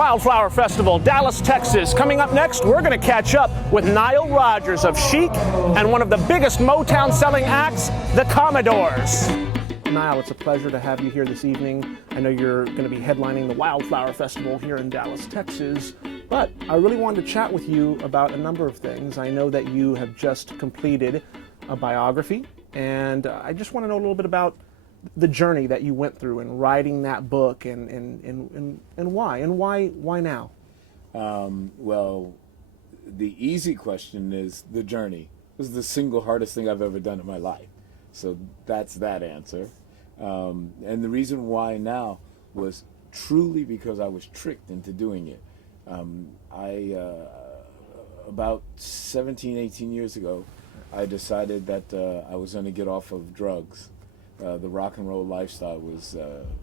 Wildflower Festival, Dallas, Texas. Coming up next, we're going to catch up with Nile Rodgers of Chic and one of the biggest Motown selling acts, the Commodores. Nile, it's a pleasure to have you here this evening. I know you're going to be headlining the Wildflower Festival here in Dallas, Texas, but I really wanted to chat with you about a number of things. I know that you have just completed a biography, and I just want to know a little bit about the journey that you went through in writing that book, and why now? Well, the easy question is the journey. This is the single hardest thing I've ever done in my life. So that's that answer. And the reason why now was truly because I was tricked into doing it. About 17, 18 years ago, I decided that I was going to get off of drugs. The rock and roll lifestyle was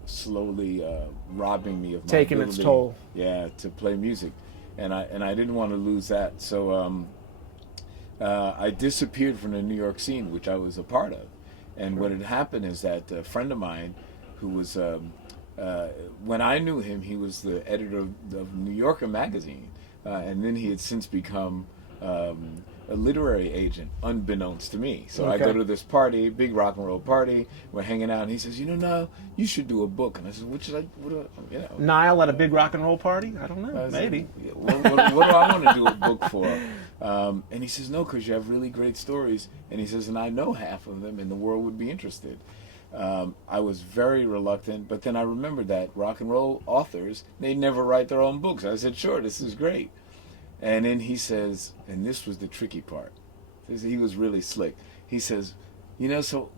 slowly robbing me of my taking ability, its toll. Yeah, to play music, and I didn't want to lose that. So I disappeared from the New York scene, which I was a part of. And what had happened is that a friend of mine, who was when I knew him, he was the editor of New Yorker magazine, and then he had since become a literary agent, unbeknownst to me. So I go to this party, big rock and roll party. We're hanging out, and he says, "Niall, you should do a book." And I said, "What should I? Niall at a big rock and roll party? I don't know. Maybe. What do I want to do a book for?" And he says, "No, because you have really great stories." And he says, "And I know half of them, and the world would be interested." I was very reluctant, but then I remembered that rock and roll authors, they never write their own books. I said, "Sure, this is great." And then he says, and this was the tricky part, he was really slick. He says, so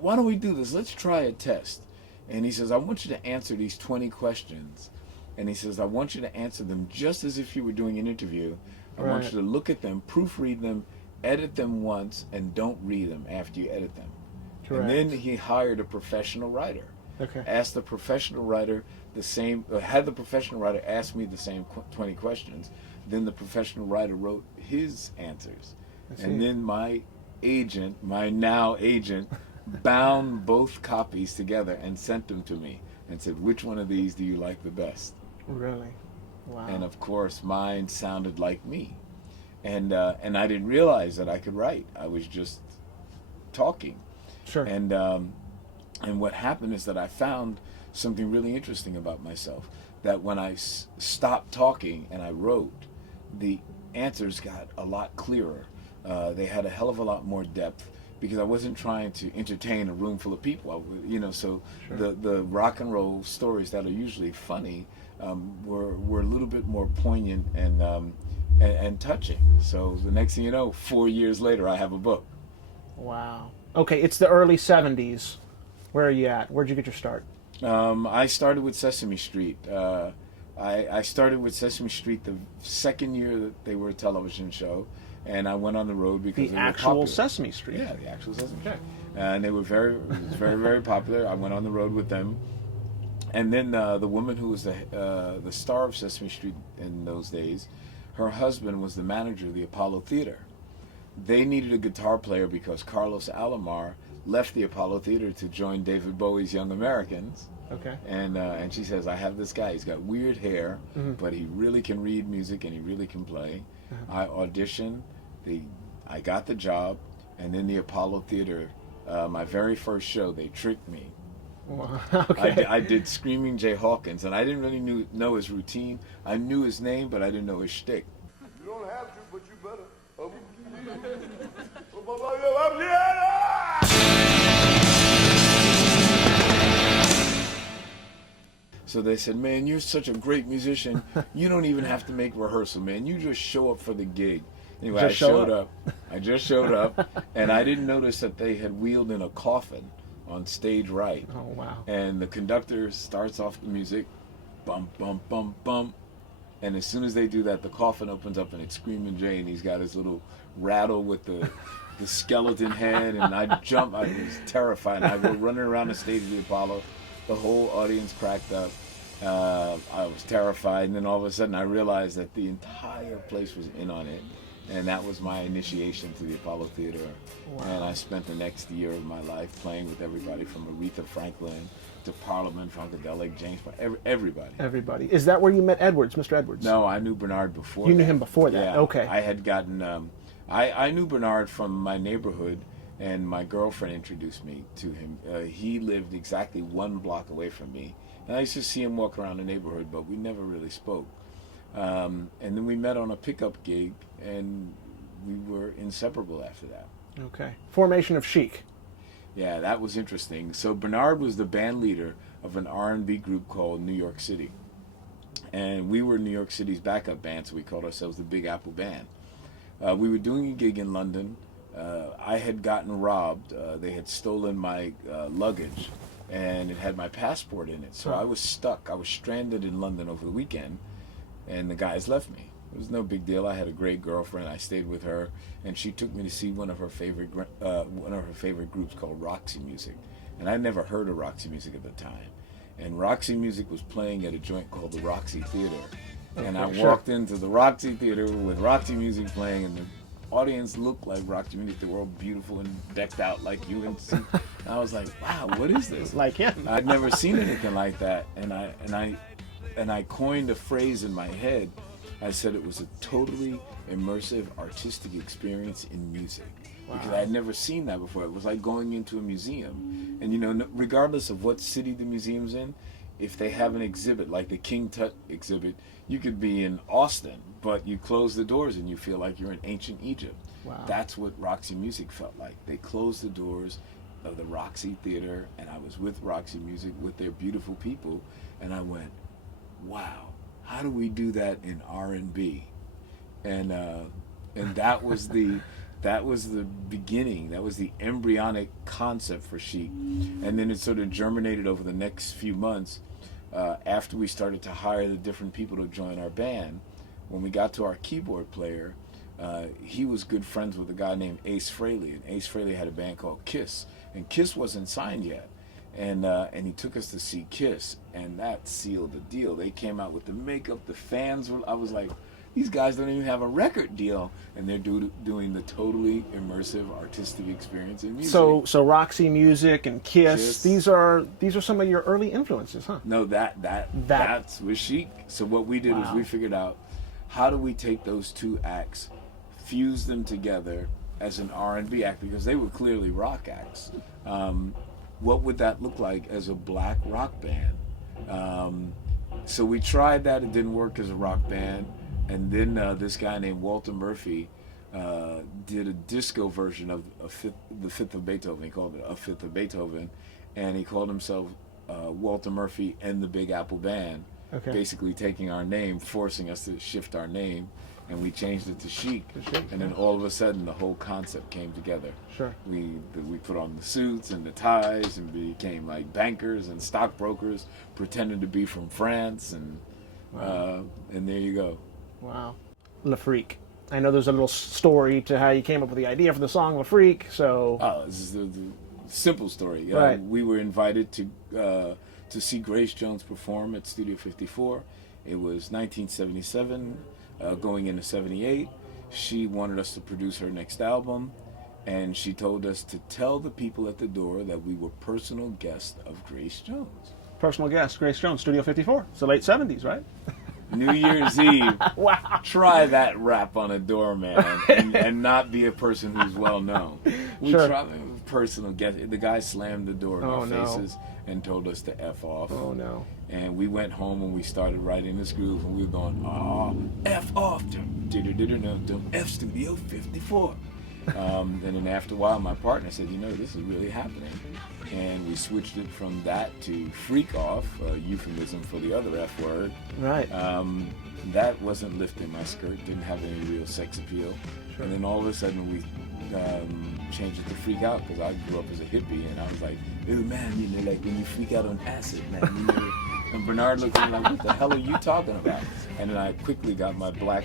why don't we do this? Let's try a test. And he says, I want you to answer these 20 questions. And he says, I want you to answer them just as if you were doing an interview. I want you to look at them, proofread them, edit them once, and don't read them after you edit them. Correct. And then he hired a professional writer. Okay. Asked the professional writer had the professional writer ask me the same 20 questions. Then the professional writer wrote his answers. And then my now agent, bound both copies together and sent them to me and said, which one of these do you like the best? Really? Wow. And of course, mine sounded like me. And I didn't realize that I could write. I was just talking. Sure. And what happened is that I found something really interesting about myself, that when I stopped talking and I wrote, the answers got a lot clearer. They had a hell of a lot more depth because I wasn't trying to entertain a room full of people. So sure. the rock and roll stories that are usually funny were a little bit more poignant and touching. So the next thing you know, 4 years later, I have a book. Wow. Okay, it's the early 70s. Where are you at? Where'd you get your start? I started with Sesame Street. I started with Sesame Street the second year that they were a television show, and I went on the road because the they were actual popular. Sesame Street. Yeah, the actual Sesame Street. And they were very, very popular. I went on the road with them, and then the woman who was the star of Sesame Street in those days, her husband was the manager of the Apollo Theater. They needed a guitar player because Carlos Alomar left the Apollo Theater to join David Bowie's Young Americans. Okay. And she says, I have this guy. He's got weird hair, but he really can read music and he really can play. I auditioned. I got the job, and then the Apollo Theater, my very first show, they tricked me. Wow. Okay. I did Screaming Jay Hawkins, and I didn't really know his routine. I knew his name, but I didn't know his shtick. You don't have to, but you better. So they said, man, you're such a great musician. You don't even have to make rehearsal, man. You just show up for the gig. Anyway, I showed up. I just showed up, and I didn't notice that they had wheeled in a coffin on stage right. Oh, wow. And the conductor starts off the music, bump, bump, bump, bump. And as soon as they do that, the coffin opens up and it's Screaming Jay, and he's got his little rattle with the skeleton head, and I jump. I was terrified. I go running around the stage of the Apollo. The whole audience cracked up. I was terrified, and then all of a sudden I realized that the entire place was in on it. And that was my initiation to the Apollo Theater. Wow. And I spent the next year of my life playing with everybody from Aretha Franklin to Parliament, Funkadelic, James, everybody. Everybody. Is that where you met Edwards, Mr. Edwards? No, I knew Bernard before You knew that. him before that, Yeah, okay. I had gotten, I knew Bernard from my neighborhood, and my girlfriend introduced me to him. He lived exactly 1 block away from me. And I used to see him walk around the neighborhood, but we never really spoke. And then we met on a pickup gig, and we were inseparable after that. Okay. Formation of Chic. Yeah, that was interesting. So Bernard was the band leader of an R&B group called New York City. And we were New York City's backup band, so we called ourselves the Big Apple Band. We were doing a gig in London. I had gotten robbed. They had stolen my luggage, and it had my passport in it. So I was stuck. I was stranded in London over the weekend, and the guys left me. It was no big deal. I had a great girlfriend. I stayed with her, and she took me to see one of her favorite groups called Roxy Music. And I never heard of Roxy Music at the time. And Roxy Music was playing at a joint called the Roxy Theater. And I walked into the Roxy Theater with Roxy Music playing, and the audience looked like Roxy Music. They were all beautiful and decked out like you. And I was like, wow, what is this? Like him. I'd never seen anything like that. And I coined a phrase in my head. I said it was a totally immersive artistic experience in music. Wow. Because I had never seen that before. It was like going into a museum. And you know, regardless of what city the museum's in, if they have an exhibit like the King Tut exhibit, you could be in Austin, but you close the doors and you feel like you're in ancient Egypt. Wow. That's what Roxy Music felt like. They closed the doors of the Roxy Theater, and I was with Roxy Music with their beautiful people, and I went, wow. How do we do that in R&B? And that was the beginning. That was the embryonic concept for Chic. And then it sort of germinated over the next few months. After we started to hire the different people to join our band, when we got to our keyboard player, he was good friends with a guy named Ace Frehley, and Ace Frehley had a band called Kiss, and Kiss wasn't signed yet. And he took us to see Kiss, and that sealed the deal. They came out with the makeup, the fans were, I was like, these guys don't even have a record deal, and they're doing the totally immersive artistic experience in music. So Roxy Music and Kiss. These are some of your early influences, huh? No, that's with Chic. So what we did was we figured out, how do we take those two acts, fuse them together as an R&B act, because they were clearly rock acts. What would that look like as a black rock band? So we tried that. It didn't work as a rock band. And then this guy named Walter Murphy did a disco version of the Fifth of Beethoven. He called it A Fifth of Beethoven. And he called himself Walter Murphy and the Big Apple Band, basically taking our name, forcing us to shift our name. And we changed it to Chic, and then all of a sudden the whole concept came together. Sure. We put on the suits and the ties and became like bankers and stockbrokers, pretending to be from France, and there you go. Wow. Le Freak. I know there's a little story to how you came up with the idea for the song Le Freak. So. This is the simple story. Right. We were invited to see Grace Jones perform at Studio 54. It was 1977. Going into 78, she wanted us to produce her next album, and she told us to tell the people at the door that we were personal guests of Grace Jones. Personal guest, Grace Jones, Studio 54. It's the late 70s, right? New Year's Eve. Wow. Try that rap on a door, man, and not be a person who's well known. We tried personal guest. The guy slammed the door in our faces and told us to F off. Oh no. And we went home and we started writing this groove, and we were going, F off, F Studio 54. And then after a while, my partner said, this is really happening. And we switched it from that to freak off, a euphemism for the other F word. Right. That wasn't lifting my skirt, didn't have any real sex appeal. Sure. And then all of a sudden we changed it to freak out, because I grew up as a hippie, and I was like, oh man, like when you freak out on acid, man. And Bernard looked at me like, what the hell are you talking about? And then I quickly got my black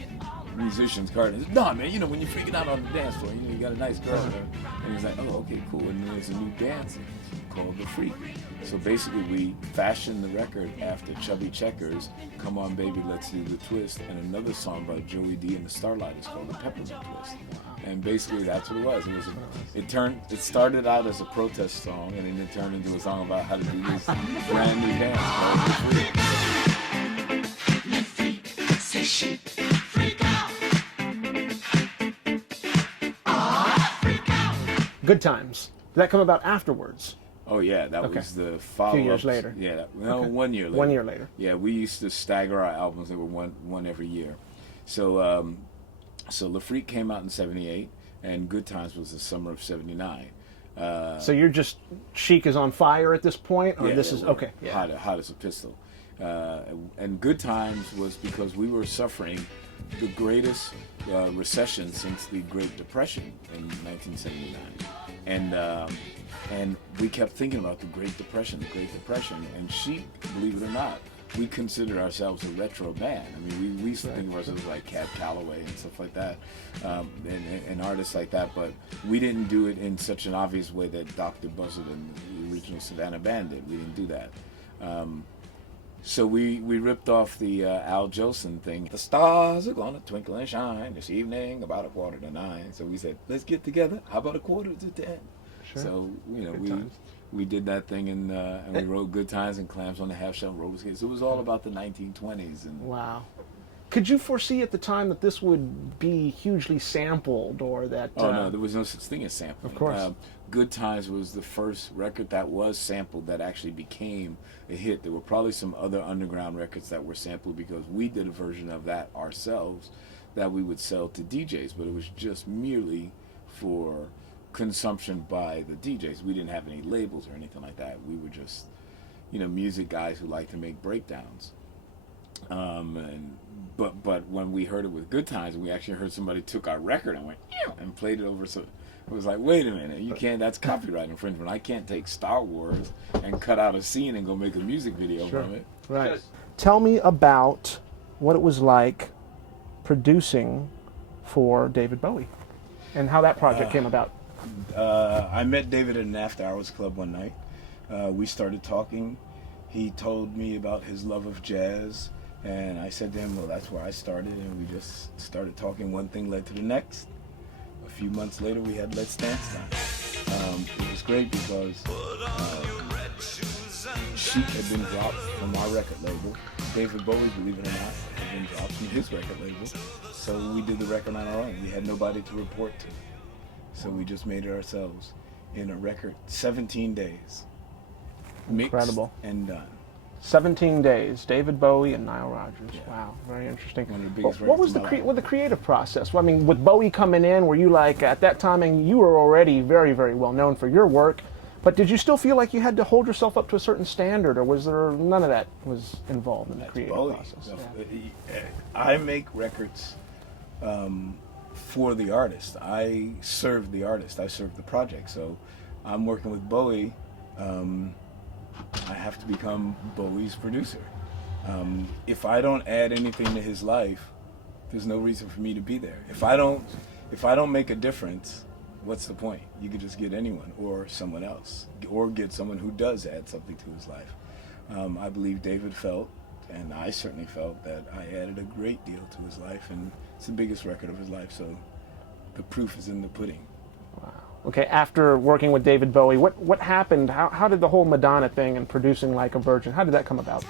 musician's card and said, no, man, when you're freaking out on the dance floor, you got a nice girl. And he was like, oh, okay, cool. And then there's a new dance called The Freak. So basically we fashioned the record after Chubby Checkers, Come On Baby Let's Do the Twist, and another song by Joey D and the Starlighters called The Peppermint Twist. And basically that's what it was. It started out as a protest song, and then it turned into a song about how to do this brand new dance called The Freak. Le freak, c'est chic. Freak out. Freak out. Good Times. Did that come about afterwards? Oh yeah, that Okay. was the follow-up. A few years later. Yeah, Okay. 1 year later. 1 year later. Yeah, we used to stagger our albums. They were one every year. So Le Freak came out in '78, and Good Times was the summer of '79. So you're just, Chic is on fire at this point, or this is we're okay? Yeah. hot as a pistol. And Good Times was because we were suffering the greatest recession since the Great Depression in 1979, and we kept thinking about the Great Depression, and Chic, believe it or not, we consider ourselves a retro band. I mean, we used to think of ourselves like Cab Calloway and stuff like that, and artists like that, but we didn't do it in such an obvious way that Dr. Buzzard and the original Savannah Band did. We didn't do that. So we ripped off the Al Jolson thing. The stars are gonna twinkle and shine this evening about 8:45. So we said, let's get together. How about 9:45? Sure. So Good times. we did that thing, and we wrote Good Times and Clams on the Half Shell Roller Skates. It was all about the 1920s. And Wow. Could you foresee at the time that this would be hugely sampled, or that? oh no, there was no such thing as sampling. Of course. Good Times was the first record that was sampled that actually became a hit. There were probably some other underground records that were sampled because we did a version of that ourselves that we would sell to DJs, but it was just merely for consumption by the DJs. We didn't have any labels or anything like that. We were just, music guys who like to make breakdowns. But when we heard it with Good Times, we actually heard somebody took our record and went and played it over. So it was like, wait a minute, you can't. That's copyright infringement. I can't take Star Wars and cut out a scene and go make a music video from it. Right. Tell me about what it was like producing for David Bowie, and how that project came about. I met David at an after-hours club one night. We started talking. He told me about his love of jazz, and I said to him, well, that's where I started, and we just started talking. One thing led to the next. A few months later, we had Let's Dance Time. It was great because Chic had been dropped from our record label. David Bowie, believe it or not, had been dropped from his record label. So we did the record on our own. We had nobody to report to. So we just made it ourselves in a record, 17 days. Incredible. Mixed and done. 17 days, David Bowie and Nile Rodgers. Yeah. Wow, very interesting. One of the biggest What was records of my the creative process? Well, I mean, with Bowie coming in, were you like, at that time, and you were already very, very well known for your work, but did you still feel like you had to hold yourself up to a certain standard, or was there none of that was involved in the creative Bowie. process? Yeah. I make records for the artist. I serve the artist. I serve the project. So I'm working with Bowie. I have to become Bowie's producer. If I don't add anything to his life, there's no reason for me to be there. If I don't make a difference, what's the point? You could just get anyone or someone else, or get someone who does add something to his life. I believe David felt, and I certainly felt, that I added a great deal to his life, and it's the biggest record of his life, so the proof is in the pudding. Okay, after working with David Bowie, what happened? How did the whole Madonna thing and producing Like a Virgin, how did that come about?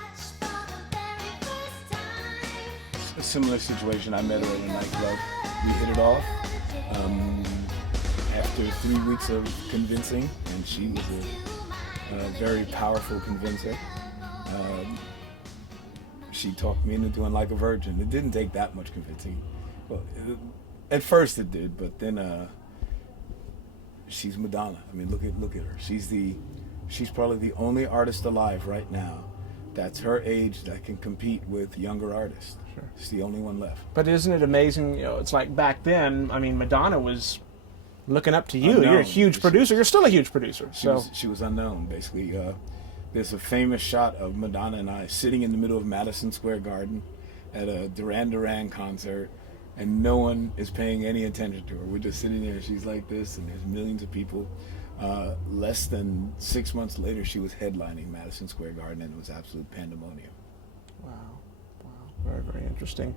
A similar situation. I met her at a nightclub. We hit it off. After 3 weeks of convincing, and she was a very powerful convincer, she talked me into doing Like a Virgin. It didn't take that much convincing. Well, at first it did, but then she's Madonna. I mean, look at her. She's probably the only artist alive right now that's her age that can compete with younger artists. Sure. She's the only one left. But isn't it amazing, it's like back then, I mean, Madonna was looking up to you. Unknown. You're a huge producer. You're still a huge producer. She was unknown, basically. There's a famous shot of Madonna and I sitting in the middle of Madison Square Garden at a Duran Duran concert, and no one is paying any attention to her. We're just sitting there, she's like this, and there's millions of people Less than 6 months later, she was headlining Madison Square Garden, and it was absolute pandemonium. Wow. Wow. Very, very interesting.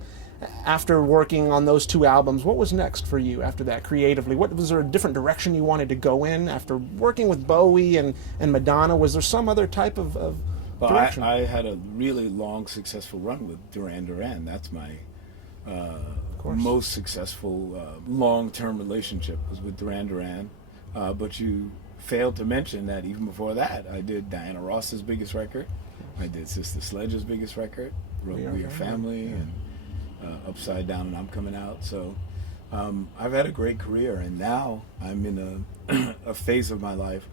After working on those two albums, what was next for you after that creatively? What was there a different direction you wanted to go in after working with Bowie and Madonna? Was there some other type of Well, direction? I had a really long, successful run with Duran Duran. That's my most successful long-term relationship was with Duran Duran. But you failed to mention that even before that, I did Diana Ross's biggest record. I did Sister Sledge's biggest record, wrote We Are Family, and Upside Down and I'm Coming Out. So I've had a great career, and now I'm in a phase of my life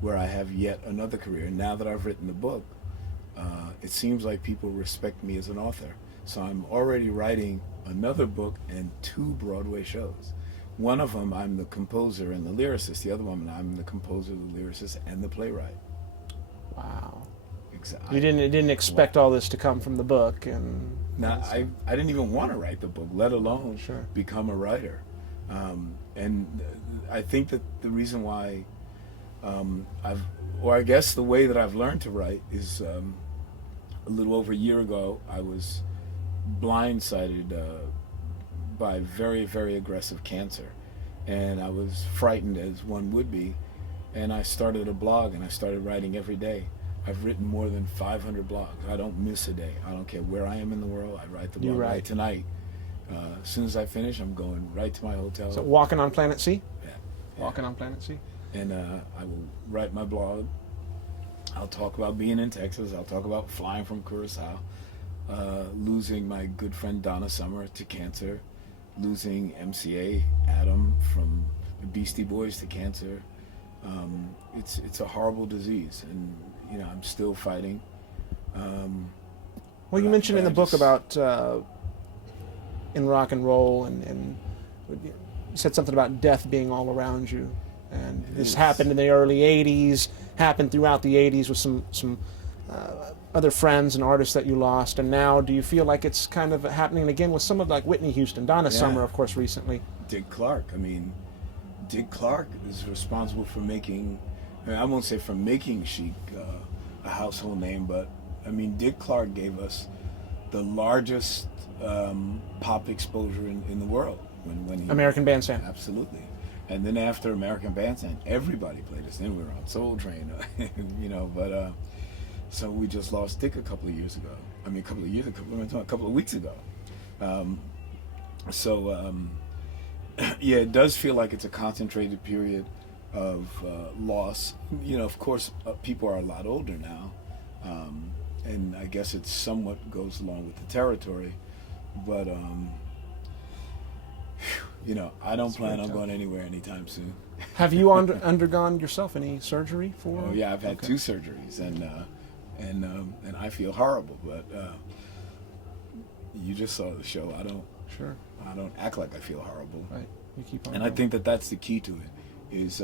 where I have yet another career. Now that I've written the book, it seems like people respect me as an author. So I'm already writing another book and 2 Broadway shows. One of them, I'm the composer and the lyricist. The other one, I'm the composer, the lyricist, and the playwright. Wow. Exactly. You didn't expect all this to come from the book, and now, I didn't even want to write the book, let alone Sure. become a writer. And I think that the reason why I guess the way that I've learned to write is a little over a year ago, I was blindsided by very, very aggressive cancer. And I was frightened, as one would be. And I started a blog, and I started writing every day. I've written more than 500 blogs. I don't miss a day. I don't care where I am in the world. I write the blog right tonight. As soon as I finish, I'm going right to my hotel. So Walking on Planet C? Yeah. Walking on Planet C? And I will write my blog. I'll talk about being in Texas. I'll talk about flying from Curacao, losing my good friend Donna Summer to cancer, losing MCA Adam from the Beastie Boys to cancer. It's a horrible disease, and I'm still fighting. Well, you mentioned in the book about in rock and roll, and you said something about death being all around you. And this happened in the early 80s, happened throughout the 80s with some other friends and artists that you lost. And now do you feel like it's kind of happening again with some of like Whitney Houston, Donna Summer, of course, recently? Dick Clark. I mean, Dick Clark is responsible for making, I won't say for making Chic a household name, but I mean, Dick Clark gave us the largest pop exposure in the world. When he, American Bandstand. Absolutely. And then after American Bandstand, everybody played us. Then we were on Soul Train, but so we just lost Dick a couple of weeks ago. Yeah, it does feel like it's a concentrated period of loss. Of course, people are a lot older now, and I guess it somewhat goes along with the territory, but I don't plan on going anywhere anytime soon. Have you undergone yourself any surgery for? Oh yeah, I've had 2 surgeries, and I feel horrible. But you just saw the show. I don't act like I feel horrible. Right. You keep on. And I think that that's the key to it. Is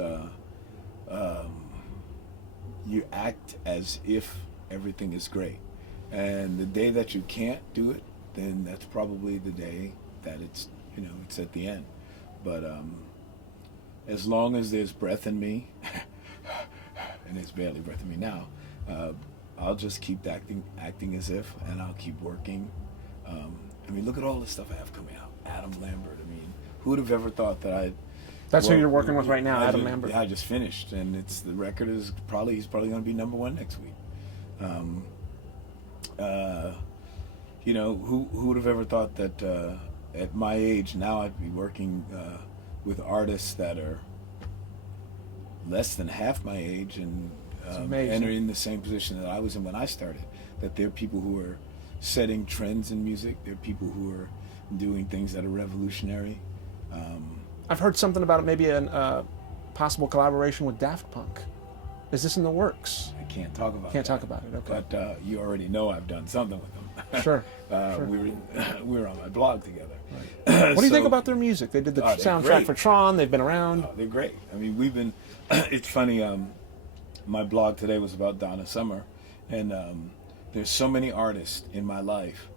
you act as if everything is great, and the day that you can't do it, then that's probably the day that it's at the end. But as long as there's breath in me, and there's barely breath in me now, I'll just keep acting as if, and I'll keep working. Look at all the stuff I have coming out. Adam Lambert. Who would have ever thought that I'd... That's who you're working with right now, Adam Lambert. Yeah, I just finished, and the record is he's probably going to be #1 next week. Who would have ever thought that at my age now I'd be working with artists that are less than half my age and are in the same position that I was in when I started. That there are people who are setting trends in music. There are people who are doing things that are revolutionary. I've heard something about maybe a possible collaboration with Daft Punk. Is this in the works? I can't talk about it. Can't talk about it, okay. But you already know I've done something with them. Sure. We were on my blog together. Right. What do you think about their music? They did the soundtrack for Tron. They've been around. They're great. We've been... It's funny, my blog today was about Donna Summer, and there's so many artists in my life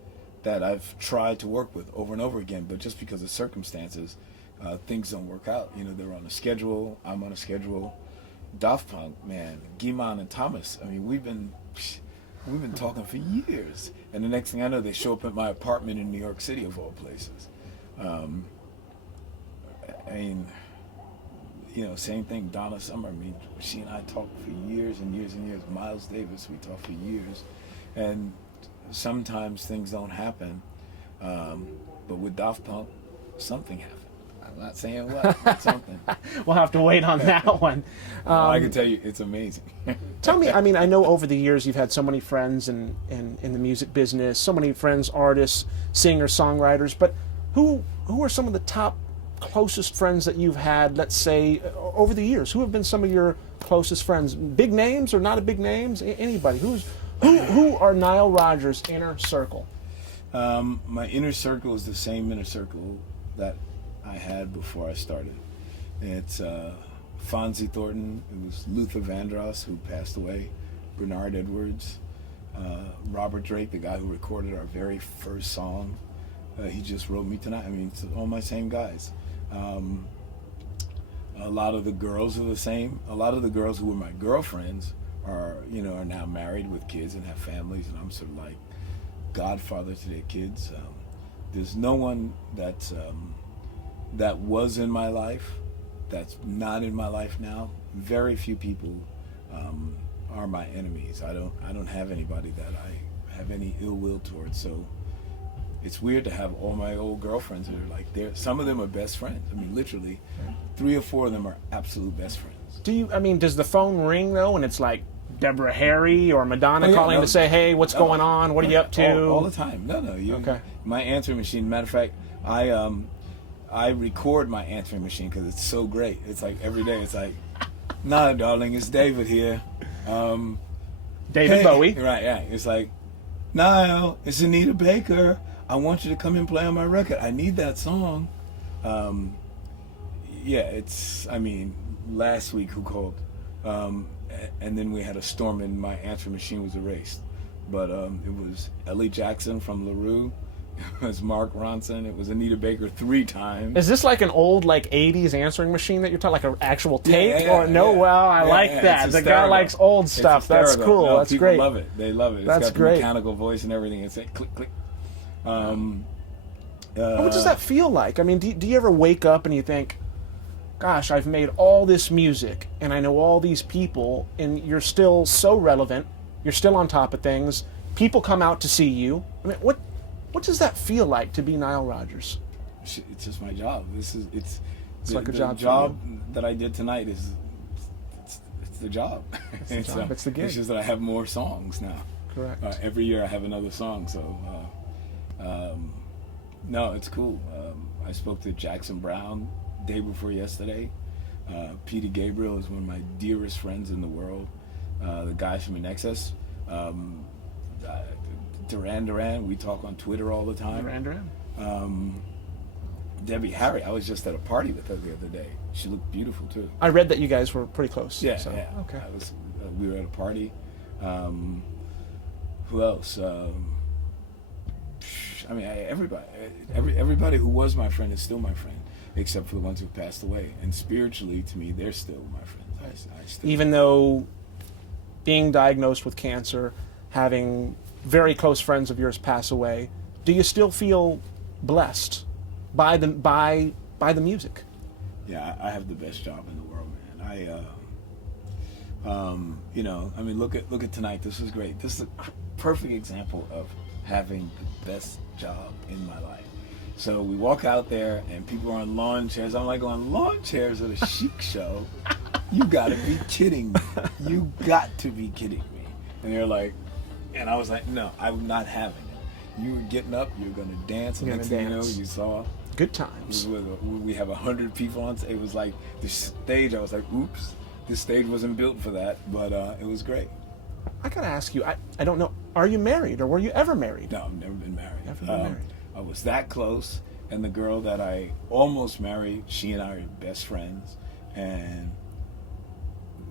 that I've tried to work with over and over again, but just because of circumstances, things don't work out. They're on a schedule, I'm on a schedule, Daft Punk, man, Guy-Man and Thomas. I mean, we've been talking for years, and the next thing I know, they show up at my apartment in New York City, of all places. I mean, same thing. Donna Summer. I mean, she and I talked for years and years and years. Miles Davis, we talked for years, and sometimes things don't happen. But with Daft Punk, something happened. I'm not saying what, but something. We'll have to wait on that one. I can tell you, it's amazing. Tell me, I mean, I know over the years you've had so many friends in the music business, so many friends, artists, singers, songwriters, but who are some of the top closest friends that you've had, let's say, over the years? Who have been some of your closest friends? Big names or not a big names? Anybody? Who are Nile Rodgers' inner circle? My inner circle is the same inner circle that I had before I started. It's Fonzie Thornton, it was Luther Vandross, who passed away, Bernard Edwards, Robert Drake, the guy who recorded our very first song. He just wrote Me Tonight. I mean, it's all my same guys. A lot of the girls are the same. A lot of the girls who were my girlfriends are now married with kids and have families, and I'm sort of like godfather to their kids. There's no one that was in my life that's not in my life now. Very few people are my enemies. I don't have anybody that I have any ill will towards. So it's weird to have all my old girlfriends that are like there. Some of them are best friends. I mean, literally, 3 or 4 of them are absolute best friends. Does the phone ring though, and it's like Deborah Harry or Madonna calling to say, hey, what's going on? What are you up to? All the time. No. Okay. My answering machine. Matter of fact, I record my answering machine because it's so great. It's like every day. It's like, nah, darling, it's David here. David Bowie. Right. Yeah. It's like, Nile, it's Anita Baker. I want you to come and play on my record. I need that song. Last week who called? And then we had a storm and my answering machine was erased. But it was Ellie Jackson from LaRue. It was Mark Ronson. It was Anita Baker 3 times. Is this like an old 80s answering machine that you're talking, like an actual tape? I like that. The guy likes old stuff. That's cool. No, that's people great. Love it. They love it. It's That's got great. The mechanical voice and everything. It's like click, click. What does that feel like? I mean, do you ever wake up and you think, gosh, I've made all this music and I know all these people, and you're still so relevant, you're still on top of things, people come out to see you. I mean, what does that feel like to be Nile Rodgers? It's just my job. It's like a job. The job that I did tonight is it's the job. It's the job. It's the gig. It's just that I have more songs now. Correct. Every year I have another song. So no, it's cool. I spoke to Jackson Brown day before yesterday. Peter Gabriel is one of my dearest friends in the world. The guys from InXS. Duran, we talk on Twitter all the time. Duran. Debbie Harry, I was just at a party with her the other day. She looked beautiful too. I read that you guys were pretty close. Yeah, so. yeah. Okay. We were at a party. Who else? Everybody who was my friend is still my friend, except for the ones who passed away. And spiritually, to me, they're still my friends. I still, even though being diagnosed with cancer, having very close friends of yours pass away, do you still feel blessed by the music? Yeah, I have the best job in the world, man. Look at tonight. This is great. This is a perfect example of having the best job in my life. So we walk out there and people are on lawn chairs. I'm like, on lawn chairs at a Chic show? You gotta be kidding me. You got to be kidding me. And they're like, and I was like, no, I'm not having it. You were getting up, you were gonna dance, and next thing you know, you saw good times. We have 100 people on. It was like the stage. I was like, oops, this stage wasn't built for that, but it was great. I gotta ask you, I don't know, are you married or were you ever married? No, I've never been married. Never been married. I was that close, and the girl that I almost married, she and I are best friends, and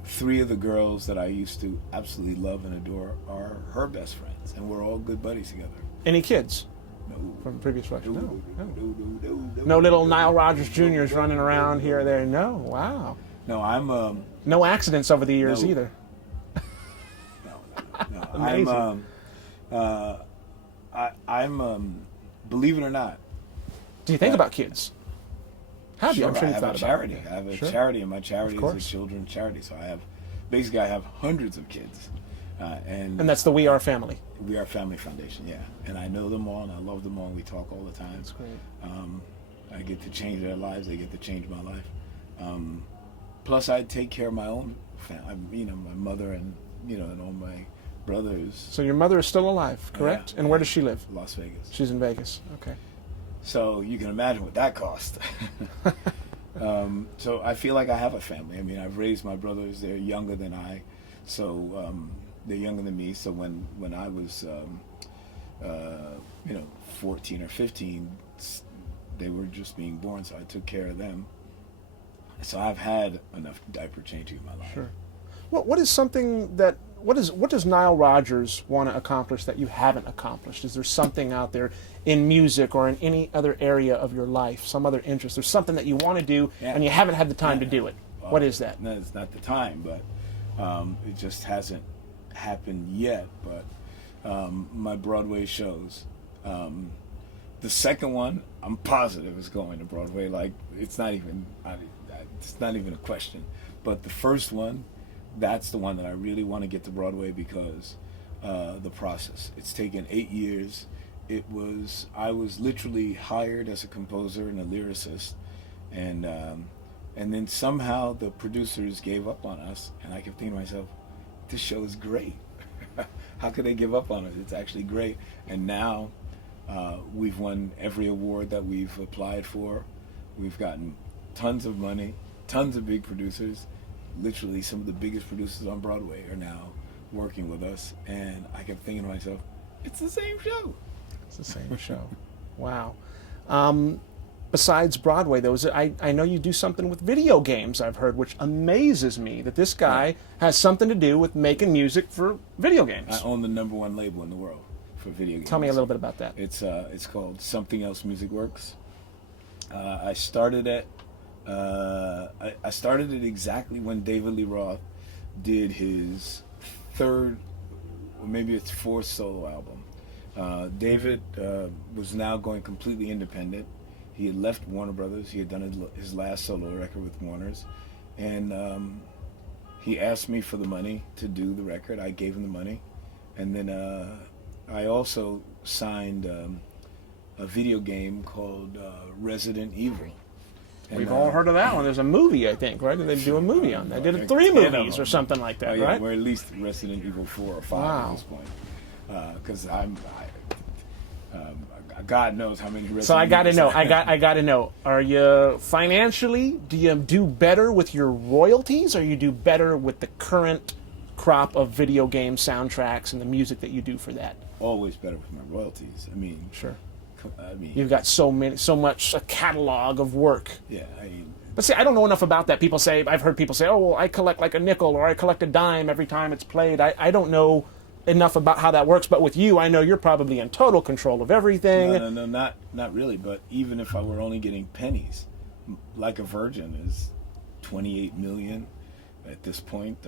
3 of the girls that I used to absolutely love and adore are her best friends, and we're all good buddies together. Any kids? No. From previous relationships? No. No little Nile Rodgers Jr.'s running around here or there? No? Wow. No, I'm No accidents over the years No. either. no. Amazing. I'm believe it or not. Do you think about kids? Have you? Sure, I'm sure I you've have thought a about charity. it. I have a Sure. charity, and my charity is a course. children's charity. So I have hundreds of kids, and And that's the We Are Family. We Are Family Foundation. Yeah, and I know them all, and I love them all. And we talk all the time. That's great. I get to change their lives. They get to change my life. Plus, I take care of my own family. My mother and and all my brothers. So your mother is still alive, correct? Yeah. And where does she live? Las Vegas. She's in Vegas. Okay. So you can imagine what that cost. So I feel like I have a family. I mean, I've raised my brothers. They're younger than I, so they're younger than me. So when I was 14 or 15, they were just being born. So I took care of them. So I've had enough diaper changing in my life. Sure. What does Nile Rodgers want to accomplish that you haven't accomplished? Is there something out there in music or in any other area of your life, some other interest? There's something that you want to do and you haven't had the time to do it. What is that? No, it's not the time, but it just hasn't happened yet. But my Broadway shows, the second one, I'm positive is going to Broadway. Like it's not even a question. But the first one, that's the one that I really want to get to Broadway because the process. It's taken 8 years. I was literally hired as a composer and a lyricist, and then somehow the producers gave up on us, and I kept thinking to myself, this show is great. How could they give up on us? It's actually great. And now we've won every award that we've applied for. We've gotten tons of money, tons of big producers. Literally some of the biggest producers on Broadway are now working with us, and I kept thinking to myself, it's the same show. It's the same show. Wow. Besides Broadway, though, I know you do something with video games, I've heard, which amazes me that this guy has something to do with making music for video games. I own the #1 label in the world for video games. Tell me a little bit about that. It's called Something Else Music Works. I started it exactly when David Lee Roth did his third, or maybe it's fourth solo album. David was now going completely independent. He had left Warner Brothers. He had done his last solo record with Warner's, and he asked me for the money to do the record. I gave him the money, and then I also signed a video game called Resident Evil. And, We've all heard of that one. There's a movie, I think, right? Did they do a movie on that? They did 3 movies or something like that, right? We're at least Resident Evil 4 or 5 Wow. at this point. Because God knows how many Resident So I got to Evils know. I got to know. Are you financially? Do you do better with your royalties, or you do better with the current crop of video game soundtracks and the music that you do for that? Always better with my royalties. I mean, Sure. I You've got so much a catalog of work. yeah. I mean, But see, I don't know enough about that. I've heard people say, oh, well, I collect like a nickel or I collect a dime every time it's played. I don't know enough about how that works, but with you, I know you're probably in total control of everything. no, not really. But even if I were only getting pennies, Like a Virgin is 28 million at this point.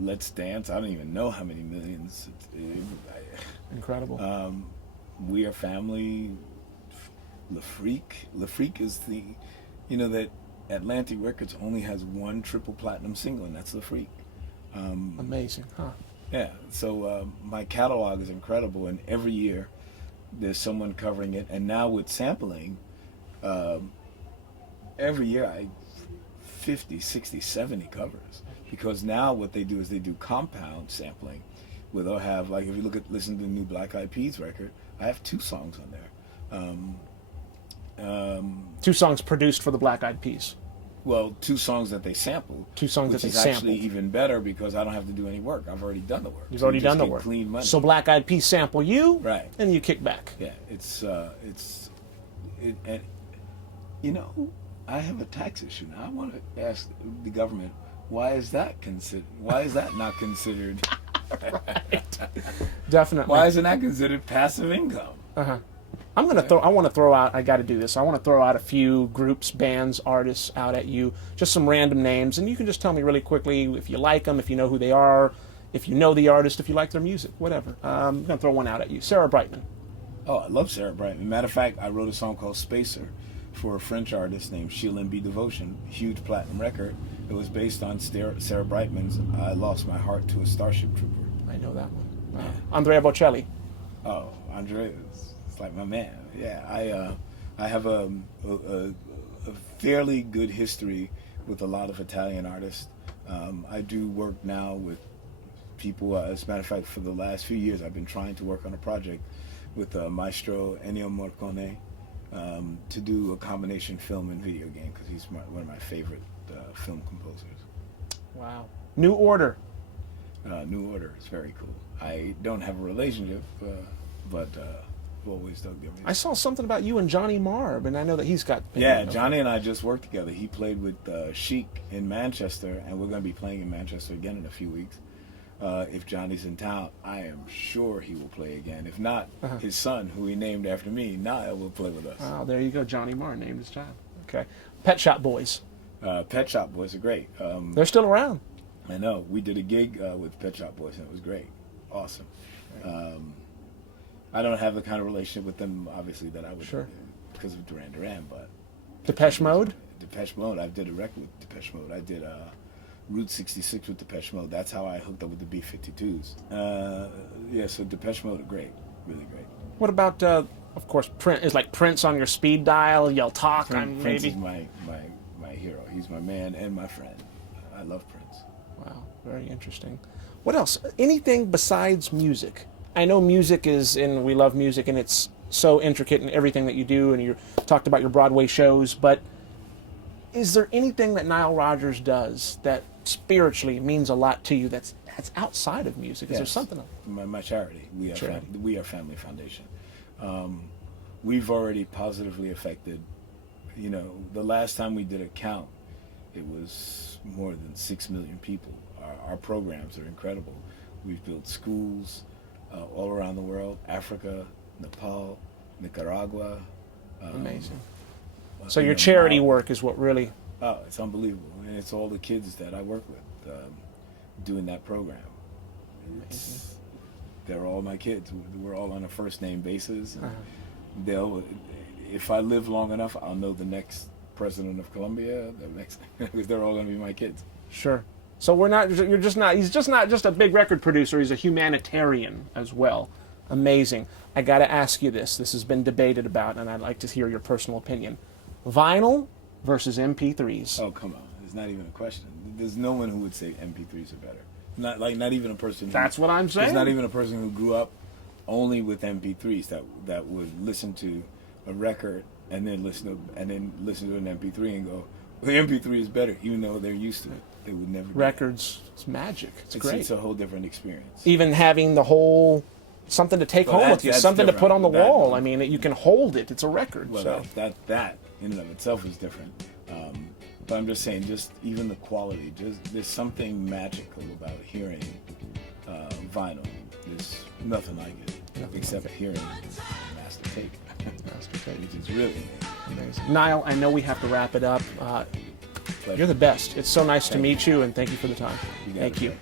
Let's Dance, I don't even know how many millions. Incredible. We Are Family, Le Freak is that Atlantic Records only has one triple platinum single, and that's Le Freak. Amazing, huh? Yeah, so my catalog is incredible, and every year there's someone covering it. And now with sampling, every year 50, 60, 70 covers. Because now what they do is they do compound sampling, where they'll have, like, if you listen to the new Black Eyed Peas record, I have 2 songs on there. 2 songs produced for the Black Eyed Peas. Well, 2 songs that they sampled. 2 songs that which they is sampled. actually even better because I don't have to do any work. I've already done the work. You've So already you just done the get work. Clean money. So Black Eyed Peas sample you, Right. and you kick back. Yeah, and I have a tax issue now. I want to ask the government, why is that not considered? Definitely. Why isn't that considered passive income? Uh-huh. I want to throw out. I got to do this. I want to throw out a few groups, bands, artists out at you. Just some random names, and you can just tell me really quickly if you like them, if you know who they are, if you know the artist, if you like their music, whatever. I'm gonna throw one out at you. Sarah Brightman. Oh, I love Sarah Brightman. Matter of fact, I wrote a song called Spacer for a French artist named Sheila B. Devotion, huge platinum record. It was based on Sarah Brightman's I Lost My Heart to a Starship Trooper. I know that one. Wow. Andrea Bocelli. Oh, Andrea, it's like my man. Yeah, I have a fairly good history with a lot of Italian artists. I do work now with people, as a matter of fact, for the last few years, I've been trying to work on a project with Maestro Ennio Morricone to do a combination film and video game, because he's one of my favorite film composers. Wow. New Order. New Order is very cool. I don't have a relationship, but always dug their music. I saw something about you and Johnny Marr, and I know that he's got... Yeah, Johnny and I just worked together. He played with Chic in Manchester, and we're going to be playing in Manchester again in a few weeks. If Johnny's in town, I am sure he will play again. If not, his son, who he named after me, Nile, will play with us. Oh, there you go. Johnny Marr named his child. Okay. Pet Shop Boys. Pet Shop Boys are great. They're still around. I know. We did a gig with Pet Shop Boys, and it was great. Awesome. I don't have the kind of relationship with them, obviously, that I would because of Duran Duran, but... Depeche Mode? Depeche Mode. I did a record with Depeche Mode. I did Route 66 with Depeche Mode. That's how I hooked up with the B-52s. Yeah, so Depeche Mode are great. Really great. What about, of course, Prince? Is like Prince on your speed dial? You'll talk, Prince is my hero. He's my man and my friend. I love Prince. Wow, very interesting. What else? Anything besides music? I know music is, and we love music, and it's so intricate in everything that you do, and you talked about your Broadway shows, but is there anything that Nile Rodgers does that spiritually means a lot to you that's outside of music? Is there something else? My charity. We are Family Foundation. We've already positively affected, the last time we did a count, it was more than 6 million people. Our programs are incredible. We've built schools all around the world, Africa, Nepal, Nicaragua. Amazing. So your charity work is what really... Oh, it's unbelievable. And it's all the kids that I work with doing that program. They're all my kids. We're all on a first name basis. If I live long enough, I'll know the next president of Colombia, because they're all going to be my kids. Sure. So he's just not just a big record producer, he's a humanitarian as well. Amazing. I got to ask you this. This has been debated about, and I'd like to hear your personal opinion. Vinyl versus MP3s. Oh, come on. It's not even a question. There's no one who would say MP3s are better. Not even a person. That's what I'm saying. There's not even a person who grew up only with MP3s that would listen to a record and then listen to an MP3 and go, well, the MP3 is better, even though they're used to it. They would never. Records, it's magic. It's great. It's a whole different experience. Even having the whole something to take home with you, something different. To put on the wall. I mean, you can hold it. It's a record. Well, so. that in and of itself is different. But I'm just saying, just even the quality. There's something magical about hearing vinyl. There's nothing like it except hearing master tape. Master tape. Which is really amazing. Nile, I know we have to wrap it up. You're the best. It's so nice to meet you, and thank you for the time. Thank you.